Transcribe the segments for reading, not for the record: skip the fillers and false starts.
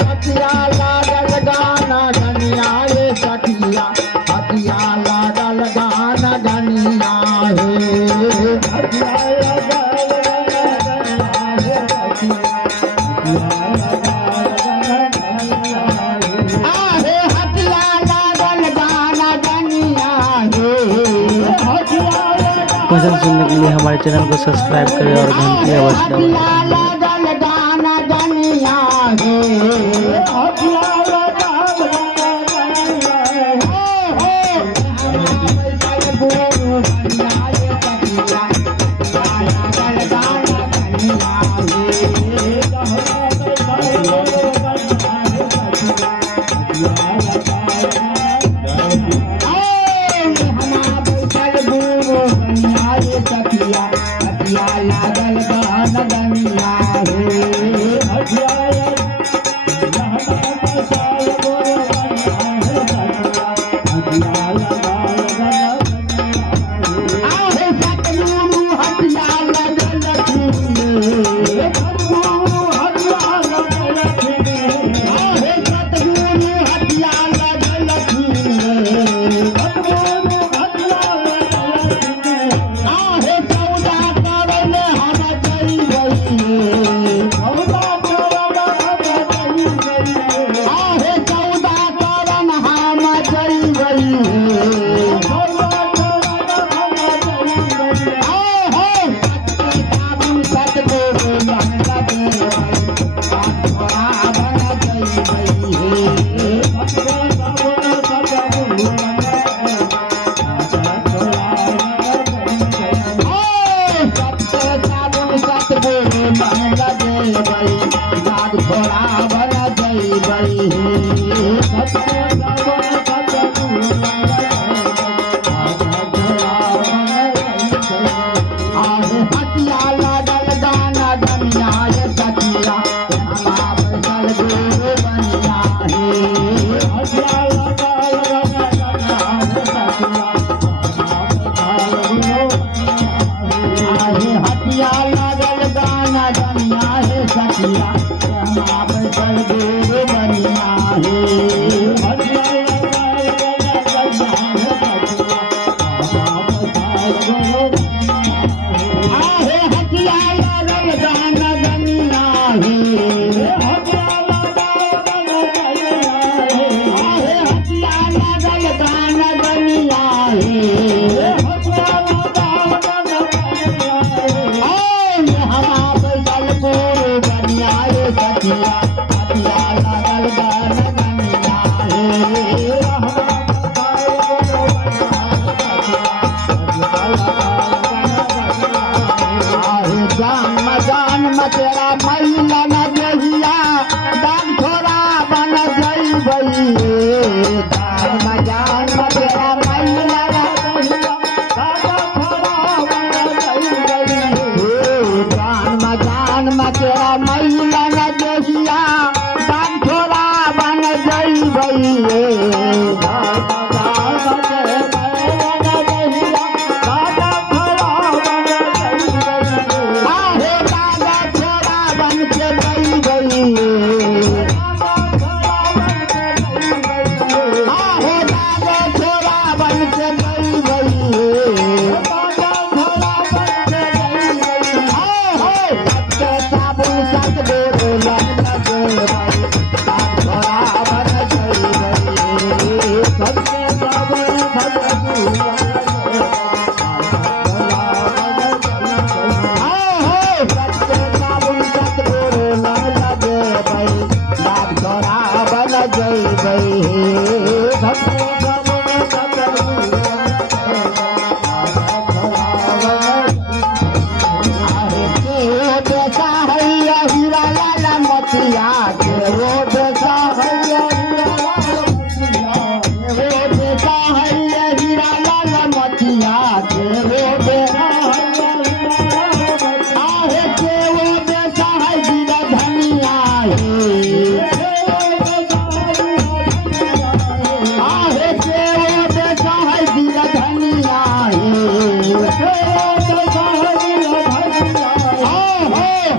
हटिया लागल गाना गनिया रे सखिया, हटिया लागल गाना गनिया हे। आहे हटिया लागल गाना गनिया हे। भजन सुनने के लिए हमारे चैनल को सब्सक्राइब करें और घंटी अवश्य दबाएं। लागल गाना गनिया हे। लागल गाना गनिया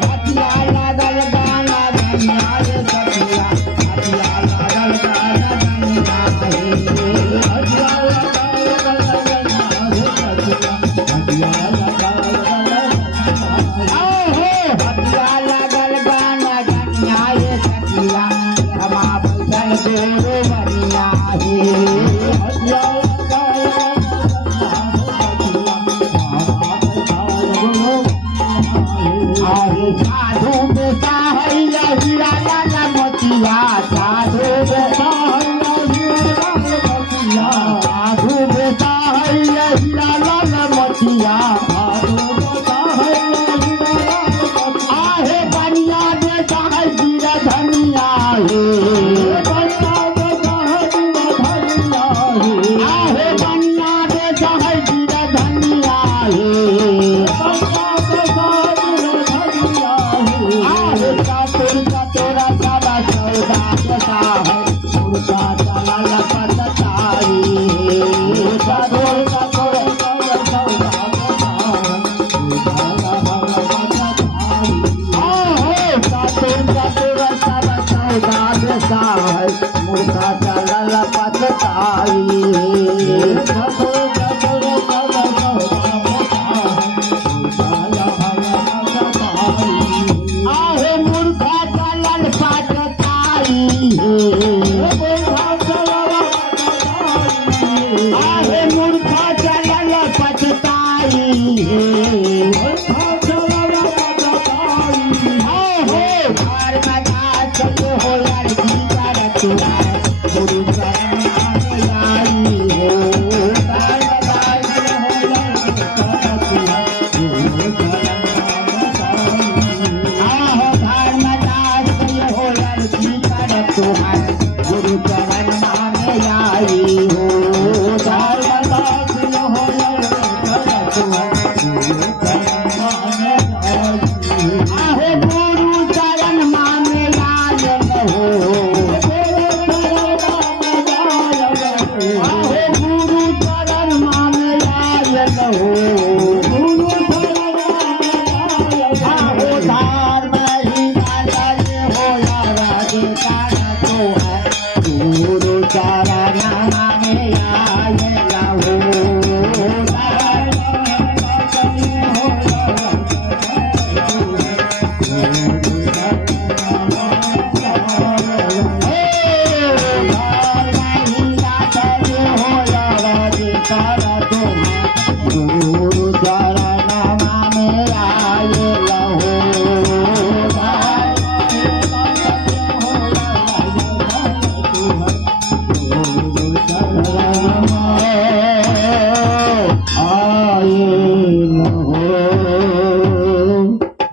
हटिया लागल गाना गनिया रे सखिया हटिया लागल गाना गनिया हे हटिया लागल गाना गनिया रे सखिया हटिया लागल हटिया लागल गाना गनिया रे सखिया रमा बैठल गोरे बनिया हे हटिया साधु बेटा हैया हीरा लाल मोतिया साधु बेटा हैया हीरा लाल मोतिया साधु बेटा हैया हीरा लाल मोतिया साधु बेटा हैया हीरा लाल मोतिया आहे बनिया बेटा है हीरा धनिया हे बनिया बेटा है हीरा धनिया हे आहे बनिया बेटा है हीरा धनिया हे तोरा सादा सौदा जता है मुर्गा चलल पतताई साधोर का तोरा सादा सौदा जता है मुर्गा पतताई साधोर का तोरा सादा सौदा जता है मुर्गा चलल पतताई साधोर का तोरा सादा सौदा जता है मुर्गा पतताई आहे मुर्गा चलल पतताई आहे मुर्गा चलल पतताई